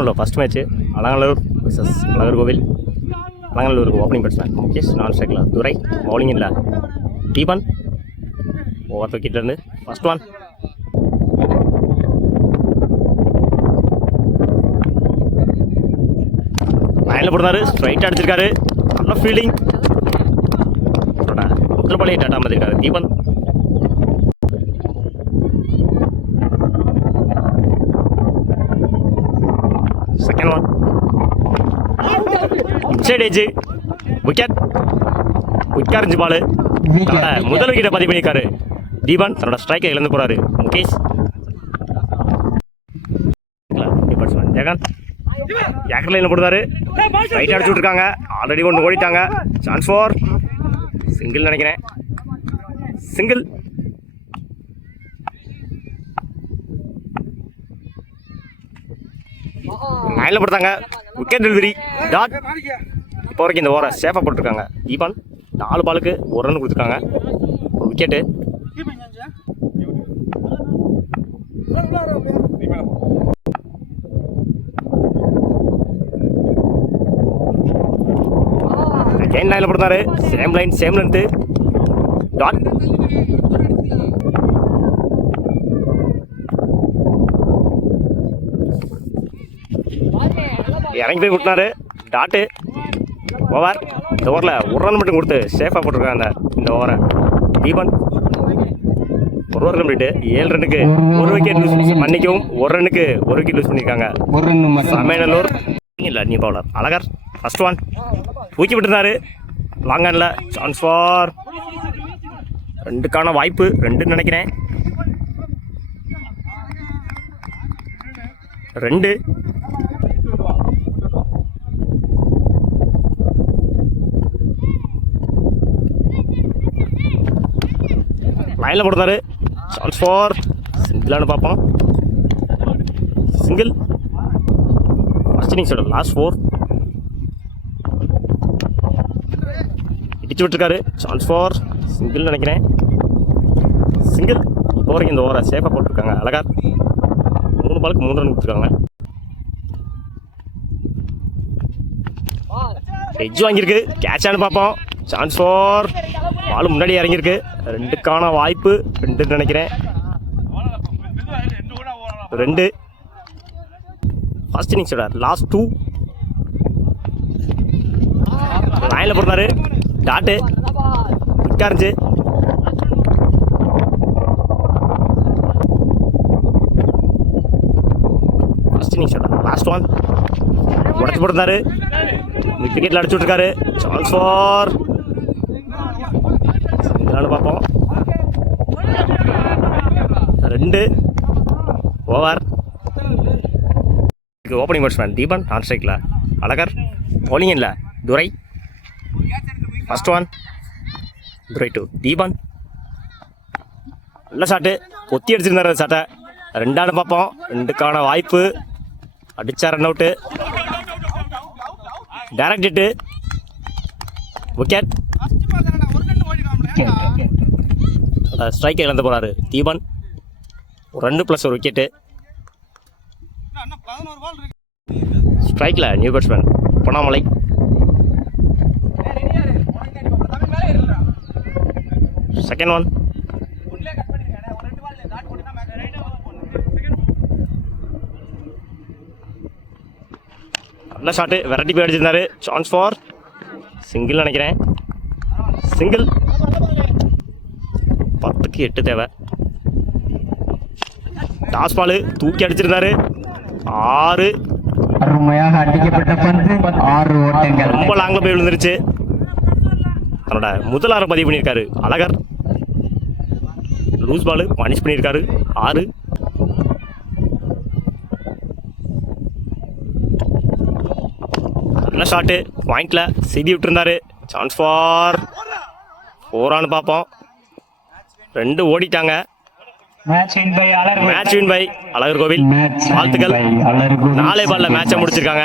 உள்ள first match Alanganallur versus Alagarkovil. அலங்காநல்லூருக்கு opening batsman Mukesh, non ஸ்ட்ரைக்கில் துரை, பவுலிங் இல்லை தீபன். ஓவர் விக்கெட்லேருந்து ஃபர்ஸ்ட் ஒன். லைனில் போடுறாரு, ஸ்ட்ரைட்டாக அடிச்சிருக்காரு, நல்ல ஃபீல்டிங். முதல் பாலையை டாட்டா மாற்றிருக்காரு Deepan. Second one, inside edge, wicket. குயிக்காக இருந்துச்சு பாலு. தன்னோட முதல் விக்கெட்டை பதிவு பண்ணியிருக்காரு தீபன். தன்னோட ஸ்ட்ரைக்கை இழந்து போறாரு முகேஷ். ஜெகன் ஏக்கர் லைனில் போடுறாரு, ரைட் அடிச்சு விட்டுருக்காங்க. ஆல்ரெடி ஒன்று ஓடிட்டாங்க. சான்ஸ் ஃபார் சிங்கிள் நினைக்கிறேன். சிங்கிள். லைனில் போட்டாங்க, விக்கெட் டெலிவரி, டாட். இப்போ வரைக்கும் இந்த ஓவரை சேஃபாக போட்டிருக்காங்க தீபன். 4 பாலுக்கு 1 ரன் கொடுத்துருக்காங்க, ஒரு விக்கெட்டு. செகண்ட் லைனில் போட்டாரு, same line same length, dot. இறங்கி போய் விட்டுனாரு, டாட்டு. ஓவர். இந்த ஓவரில் 1 ரன் மட்டும் கொடுத்து சேஃபாக போட்டிருக்காங்க இந்த ஓவரை தீபன். 1 over complete. 7 ரன்னுக்கு 1 விக்கெட் லூஸ், மன்னிக்கவும் 1 ரன்னுக்கு 1 விக்கெட் லூஸ் பண்ணியிருக்காங்க அலங்காநல்லூர். இல்லை new bowler Azhagar. First one தூக்கி விட்டுருந்தாரு, லாங் ஆனில். சான்ஸ் ஃபார் 2க்கான வாய்ப்பு, 2 நினைக்கிறேன். 2. லைனில் போடுறாரு, சான்ஸ் ஃபார் சிங்கிளானு பார்ப்போம். சிங்கிள். ஃபர்ஸ்ட் இன்னிங்ஸோட லாஸ்ட் 4. இடிச்சு விட்டுருக்காரு, சான்ஸ் ஃபார் சிங்கிள் நினைக்கிறேன். சிங்கிள். இப்போ வரைக்கும் இந்த ஓவரை சேஃபாக போட்டிருக்காங்க அழகார். 3 பாலுக்கு 3 ரன் கொடுத்துருக்காங்க. எட்ஜ் வாங்கியிருக்கு, கேட்சானு பார்ப்போம். சான்ஸ் ஃபார் பால் முன்னாடி இறங்கியிருக்கு. 2க்கான வாய்ப்பு, 2 நினைக்கிறேன். 2. ஃபர்ஸ்ட் இன்னிங்ஸோட லாஸ்ட் 2. லைனில் போடுறாரு, டாட்டு. குயிக்காக இருந்துச்சு. ஃபர்ஸ்ட் இன்னிங்ஸோட லாஸ்ட் 1. உடச்சு போட்டுருந்தாரு, விக்கெட்டில் அடிச்சு விட்டுருக்காரு. சான்ஸ் ஃபார் பார்ப்போம். 2. ஓவர். ஓப்பனிங் பேட்ஸ்மேன் தீபன், நான் ஸ்ட்ரைக்கில் அழகர், பவுலிங் இல்லை துரை. ஃபர்ஸ்ட் ஒன் துரை 2 தீபன். நல்ல ஷாட்டு, பொத்தி அடிச்சிருந்தார் ஷாட்டை. 2 பார்ப்போம். 2க்கான வாய்ப்பு, அடிச்சா run out. Direct hit, wicket. ஸ்ட்ரைக்கை இழந்து போறாரு தீபன். 1 run plus 1 wicket. ஸ்ட்ரைக்கில் new batsman Ponnamalai. Second one. நல்ல ஷாட்டு, வெரைட்டி போய் அடிச்சிருந்தாரு. சான்ஸ் ஃபார் சிங்கிள் நினைக்கிறேன். சிங்கிள். 10க்கு 8 தேவை. டாஸ் பாலு தூக்கி அடிச்சிருந்தாரு. 6. அருமையாக அடிக்கப்பட்ட பந்து 6 ஓட்டங்கள். ரொம்ப லாங்கில் போய் விழுந்துருச்சு. தன்னோட முதல் 6 பதிவு பண்ணியிருக்காரு அழகர். லூஸ் பாலு பனிஷ் பண்ணியிருக்காரு. 6. நல்ல ஷாட்டு, பாயிண்டில் செய்தி விட்டுருந்தாரு. சான்ஸ் ஃபார் 4 பார்ப்போம். 2 ஓடிட்டாங்க. Match win by Azhagarkovil. வாழ்த்துக்கள். 4 பால்ல மேட்சை முடிச்சிருக்காங்க.